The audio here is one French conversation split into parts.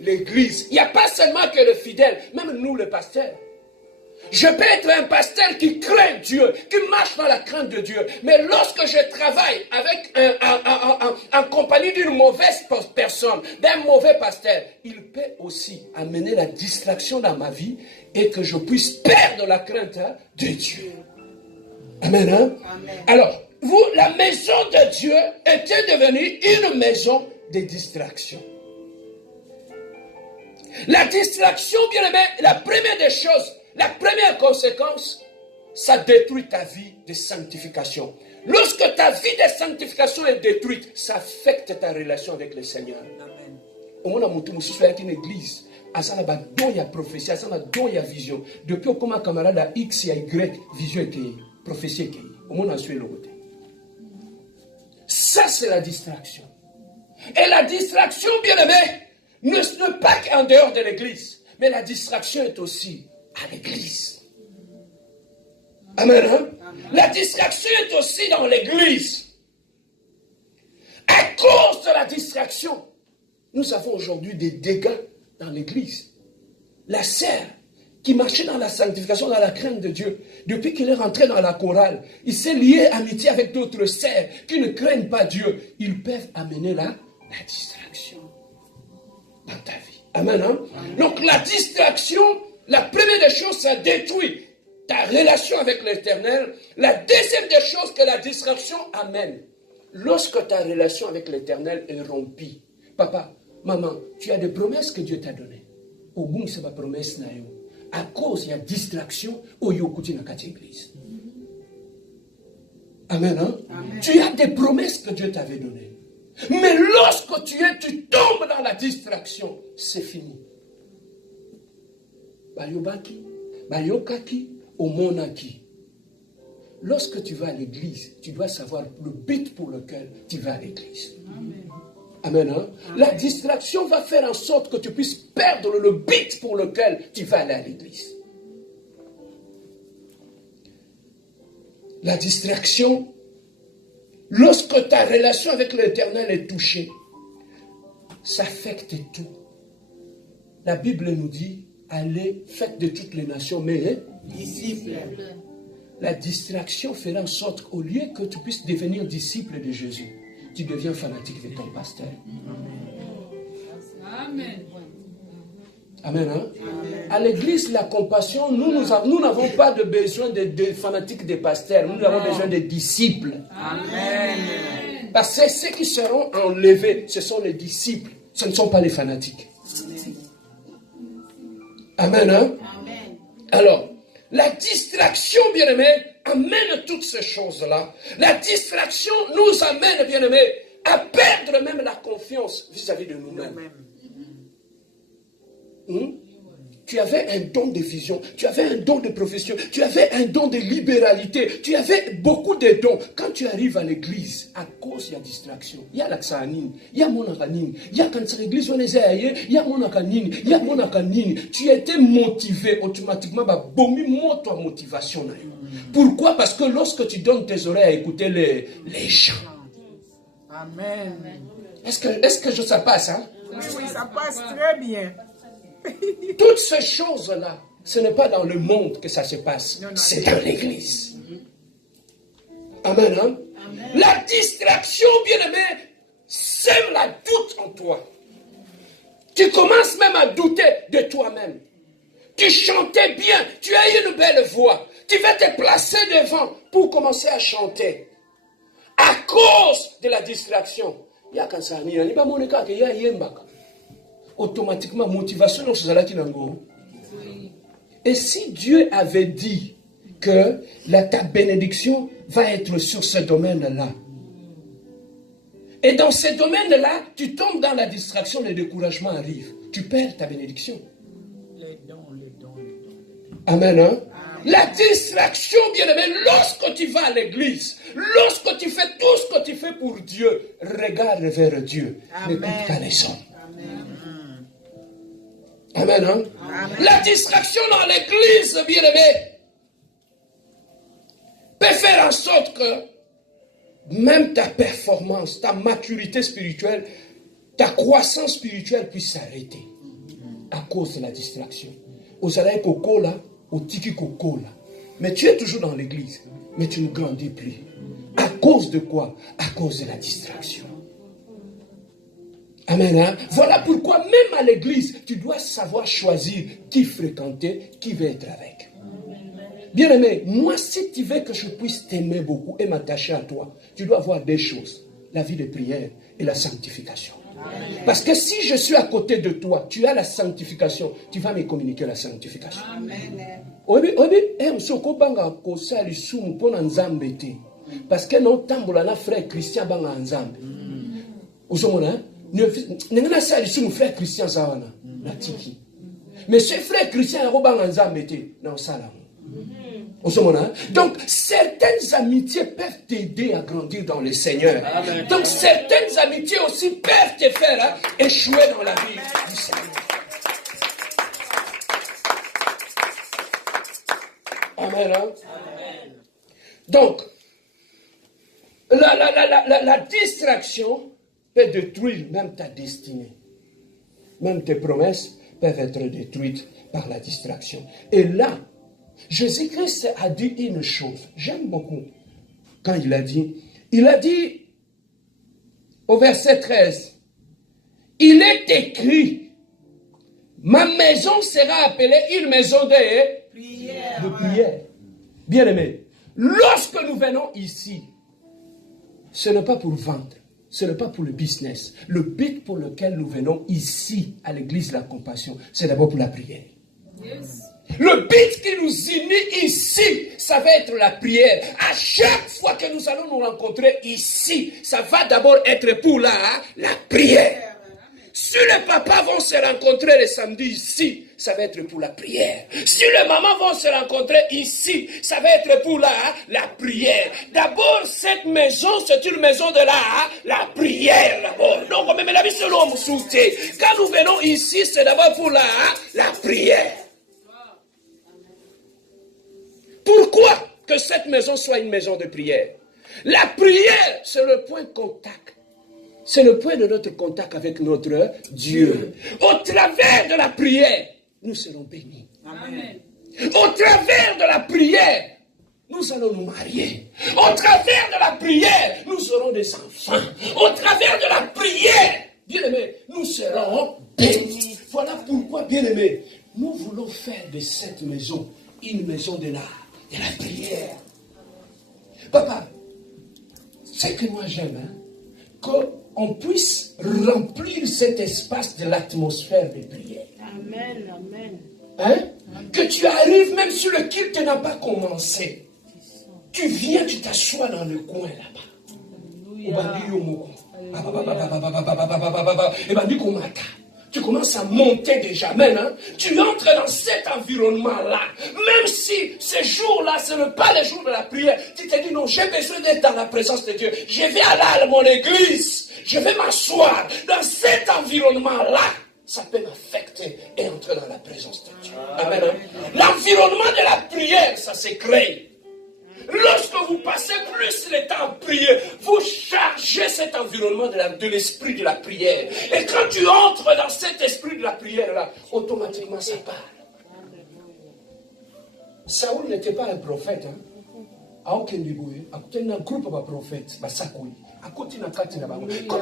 l'église. Il n'y a pas seulement que le fidèle, même nous les pasteurs. Je peux être un pasteur qui craint Dieu, qui marche dans la crainte de Dieu. Mais lorsque je travaille avec en compagnie d'une mauvaise personne, d'un mauvais pasteur, il peut aussi amener la distraction dans ma vie et que je puisse perdre la crainte de Dieu. Amen. Hein? Amen. Alors, vous, la maison de Dieu était devenue une maison de distraction. La distraction, bien aimé, la première des choses, la première conséquence, ça détruit ta vie de sanctification. Lorsque ta vie de sanctification est détruite, ça affecte ta relation avec le Seigneur. Amen. Au moment où tu es une église, il y a prophétie, il y a vision. Depuis qu'on a camarade à X et à Y, vision et prophétie. Au moment où le côté. Ça, c'est la distraction. Et la distraction, bien aimé, ne pas qu'en dehors de l'église, mais la distraction est aussi à l'église. Amen. Hein? Amen. La distraction est aussi dans l'église. À cause de la distraction, nous avons aujourd'hui des dégâts dans l'église. La sœur qui marchait dans la sanctification, dans la crainte de Dieu, depuis qu'il est rentré dans la chorale, il s'est lié amitié avec d'autres sœurs qui ne craignent pas Dieu. Ils peuvent amener la distraction dans ta vie. Amen. Hein? Amen. Donc la distraction, la première des choses, ça détruit ta relation avec l'Éternel. La deuxième des choses que la distraction amène, lorsque ta relation avec l'Éternel est rompue, papa, maman, tu as des promesses que Dieu t'a données. Au bout, c'est ma promesse. À cause de la distraction, au yokuti na kati église. Amen. Hein? Amen. Tu as des promesses que Dieu t'avait données. Mais lorsque tu tombes dans la distraction, c'est fini. Bayobaki, bayokaki, omonaki. Lorsque tu vas à l'église, tu dois savoir le but pour lequel tu vas à l'église. Amen. Amen. Hein? Amen. La distraction va faire en sorte que tu puisses perdre le but pour lequel tu vas aller à l'église. La distraction, lorsque ta relation avec l'Éternel est touchée, ça affecte tout. La Bible nous dit, allez, faites de toutes les nations, mais disciples. La distraction fera en sorte qu'au lieu que tu puisses devenir disciple de Jésus, tu deviens fanatique de ton pasteur. Amen. Amen. Hein? Amen. À l'église, la compassion, nous n'avons pas de besoin de fanatiques des pasteurs. Nous avons besoin de disciples. Amen. Parce que ceux qui seront enlevés, ce sont les disciples. Ce ne sont pas les fanatiques. Amen. Hein? Amen. Alors, la distraction, bien-aimé, amène toutes ces choses-là. La distraction nous amène, bien-aimé, à perdre même la confiance vis-à-vis de nous-mêmes. Tu avais un don de vision, tu avais un don de profession, tu avais un don de libéralité, tu avais beaucoup de dons. Quand tu arrives à l'église, à cause de la distraction, il y a l'axanine, il y a mon akanine, il y a quand l'église on est ailleurs, il y a mon akanine, il y a mon akanine. Tu étais motivé automatiquement, bah bomi ta motivation. Pourquoi? Parce que lorsque tu donnes tes oreilles à écouter les chants. Amen. Est-ce que ça passe, hein? Oui, ça passe très bien. Toutes ces choses-là, ce n'est pas dans le monde que ça se passe, c'est dans l'église. Amen. Hein? Amen. La distraction, bien-aimé, sème la doute en toi. Tu commences même à douter de toi-même. Tu chantais bien, tu as une belle voix. Tu vas te placer devant pour commencer à chanter. À cause de la distraction. Il y a quand ça n'y a pas mon cas qu'il y a yembaka. Automatiquement, motivation dans ce salati nango. Et si Dieu avait dit que ta bénédiction va être sur ce domaine-là, et dans ce domaine-là, tu tombes dans la distraction, le découragement arrive, tu perds ta bénédiction. Les dons. Amen. Hein? La distraction, bien-aimé, lorsque tu vas à l'église, lorsque tu fais tout ce que tu fais pour Dieu, regarde vers Dieu. N'écoute pas les hommes. Amen. Hein? Amen. La distraction dans l'église, bien-aimé, peut faire en sorte que même ta performance, ta maturité spirituelle, ta croissance spirituelle puisse s'arrêter. à cause de la distraction. Au salaire coco là, au tiki coco là. Mais tu es toujours dans l'église, mais tu ne grandis plus. À cause de quoi? À cause de la distraction. Amen. Hein? Voilà pourquoi même à l'église, tu dois savoir choisir qui fréquenter, qui veut être avec. Bien-aimé, moi, si tu veux que je puisse t'aimer beaucoup et m'attacher à toi, tu dois avoir deux choses. La vie de prière et la sanctification. Amen. Parce que si je suis à côté de toi, tu as la sanctification, tu vas me communiquer la sanctification. Amen. Parce que non, tambola frère Christian banga nzambe. Osomona, n'engana sa lisumu frère Christian sawana na tiki. Mais ce frère Christian yako banga nzambe te na osala. Donc, certaines amitiés peuvent t'aider à grandir dans le Seigneur. Amen. Donc, certaines amitiés aussi peuvent te faire échouer dans la vie du Seigneur. Amen. Hein? Amen. Donc, la distraction peut détruire même ta destinée. Même tes promesses peuvent être détruites par la distraction. Et là, Jésus-Christ a dit une chose. J'aime beaucoup quand il a dit au verset 13, il est écrit, ma maison sera appelée une maison de prière. Bien aimé, lorsque nous venons ici, ce n'est pas pour vendre, ce n'est pas pour le business. Le but pour lequel nous venons ici à l'église de la compassion, c'est d'abord pour la prière. Yes. Le but qui nous unit ici, ça va être la prière. À chaque fois que nous allons nous rencontrer ici, ça va d'abord être pour la prière. Si les papas vont se rencontrer le samedi ici, ça va être pour la prière. Si les mamans vont se rencontrer ici, ça va être pour la prière. D'abord, cette maison, c'est une maison de la prière d'abord. Donc, même la vie selon mon soutien. Quand nous venons ici, c'est d'abord pour la prière. Pourquoi que cette maison soit une maison de prière? La prière, c'est le point de contact. C'est le point de notre contact avec notre Dieu. Au travers de la prière, nous serons bénis. Amen. Au travers de la prière, nous allons nous marier. Au travers de la prière, nous aurons des enfants. Au travers de la prière, bien-aimés, nous serons bénis. Voilà pourquoi, bien-aimés, nous voulons faire de cette maison une maison de la prière. Papa, c'est que moi j'aime, qu'on puisse remplir cet espace de l'atmosphère de prière. Amen, amen. Hein? Que tu arrives même sur le culte n'a pas commencé. Tu viens, tu t'assois dans le coin là-bas. Tu commences à monter déjà, maintenant. Tu entres dans cet environnement-là. Même si ce jour-là, ce n'est pas le jour de la prière, tu te dis non, j'ai besoin d'être dans la présence de Dieu. Je vais aller à mon église. Je vais m'asseoir dans cet environnement-là. Ça peut m'affecter et entrer dans la présence de Dieu. Amen. L'environnement de la prière, ça se crée. Lorsque vous passez plus le temps à prier, vous chargez cet environnement de l'esprit de la prière. Et quand tu entres dans cet esprit de la prière-là, automatiquement ça part. Saoul n'était pas un prophète. Comme il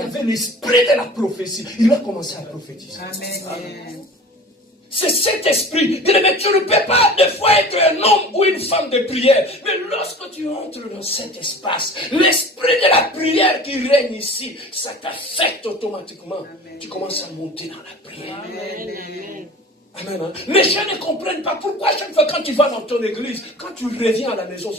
y avait l'esprit de la prophétie, il a commencé à prophétiser. Amen. C'est cet esprit. Mais tu ne peux pas des fois être un homme ou une femme de prière. Mais lorsque tu entres dans cet espace, l'esprit de la prière qui règne ici, ça t'affecte automatiquement. Amen. Tu commences à monter dans la prière. Amen. Amen. Amen. Les gens ne comprennent pas pourquoi chaque fois quand tu vas dans ton église, quand tu reviens à la maison,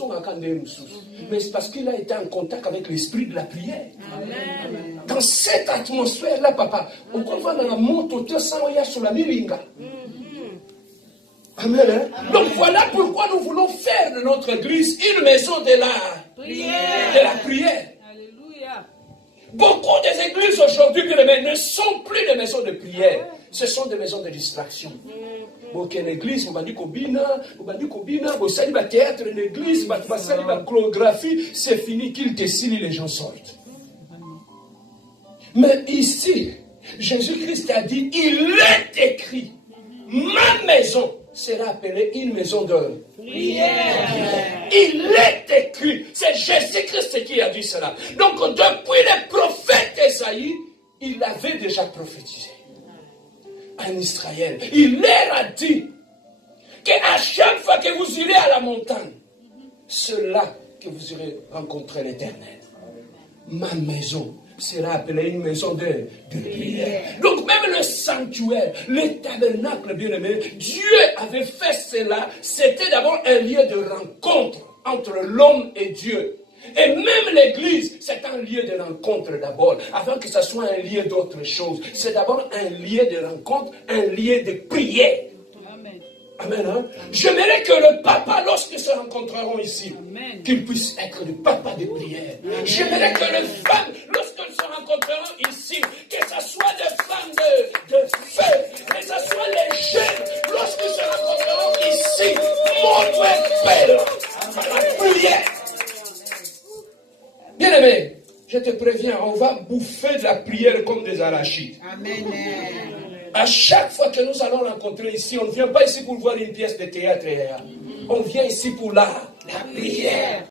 mais c'est parce qu'il a été en contact avec l'esprit de la prière. Amen. Dans cette atmosphère-là, papa, on va dans la moto, sur la miringa. Amen. Amen. Donc voilà pourquoi nous voulons faire de notre église une maison de la prière. Alléluia. Beaucoup des églises aujourd'hui ne sont plus des maisons de prière. Ce sont des maisons de distraction. Donc une église, on va dire Kobina, on sali ba théâtre, une église, on sali ba chorégraphie, c'est fini, qu'il te signe, les gens sortent. Mais ici, Jésus-Christ a dit, il est écrit. ma maison sera appelée une maison de Prière. Il est écrit, c'est Jésus-Christ qui a dit cela. Donc depuis les prophètes d'Ésaïe, il avait déjà prophétisé en Israël. Il leur a dit qu'à chaque fois que vous irez à la montagne, c'est là que vous irez rencontrer l'Éternel. Ma maison sera appelée une maison de prière. Donc même le sanctuaire, le tabernacle, bien-aimé, Dieu avait fait cela. C'était d'abord un lieu de rencontre entre l'homme et Dieu. Et même l'église, c'est un lieu de rencontre d'abord, avant que ce soit un lieu d'autre chose. C'est d'abord un lieu de rencontre, un lieu de prière. Amen. Hein? J'aimerais que le papa, lorsqu'ils se rencontreront ici, qu'il puisse être le papa de prière. J'aimerais que les femmes, lorsqu'elles se rencontreront ici, que ce soit des femmes de feu, que ce soit les jeunes, lorsqu'ils se rencontreront ici, mon Père, la prière. Bien-aimé, je te préviens, on va bouffer de la prière comme des arachides. Amen. À chaque fois que nous allons rencontrer ici, on ne vient pas ici pour voir une pièce de théâtre. On vient ici pour la prière.